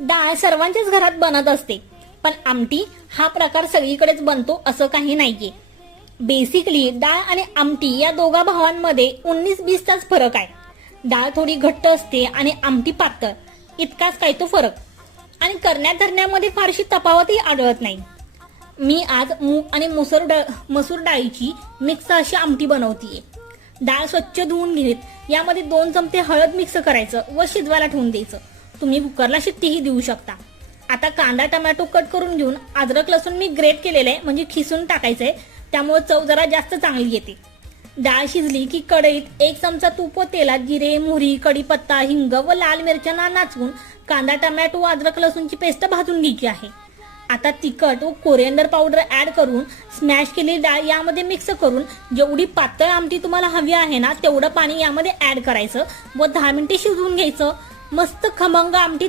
डाळ सर्वांच्याच घरात बनत असते. पण आमटी हा प्रकार सगळीकडेच बनतो असं काही नाहीये. बेसिकली डाळ आणि आमटी या दोघा भावांमध्ये उन्नीस बीसचाच फरक आहे. डाळ थोडी घट्ट असते आणि आमटी पातळ. इतकाच काय तो फरक. आणि करण्यात धरण्यामध्ये फारशी तफावतही आढळत नाही. मी आज मूग आणि मसूर डाळ मसूर डाळीची मिक्स अशी आमटी बनवतीये. डाळ स्वच्छ धुवून घेत यामध्ये दोन चमचे हळद मिक्स करायचं व शिजवायला ठेवून द्यायचं. तुम्ही कुकरला शिट्टीही देऊ शकता. आता कांदा टमॅटो कट करून घेऊन अद्रक लसूण मी ग्रेट केलेलं आहे म्हणजे खिसून टाकायचंय त्यामुळे चव जरा जास्त चांगली येते. डाळ शिजली की कढईत एक चमचा तूप व तेलात जिरे मोहरी कढीपत्ता हिंग व लाल मिरच्यांना नाचवून कांदा टमॅटो व अद्रक लसूणची पेस्ट भाजून घ्यायची आहे. आता तिखट व कोरिअंडर पावडर ऍड करून स्मॅश केलेली डाळ यामध्ये मिक्स करून जेवढी पातळ आमटी तुम्हाला हवी आहे ना तेवढं पाणी यामध्ये ऍड करायचं व दहा मिनिटे शिजवून घ्यायचं. मस्त खमंग आमटी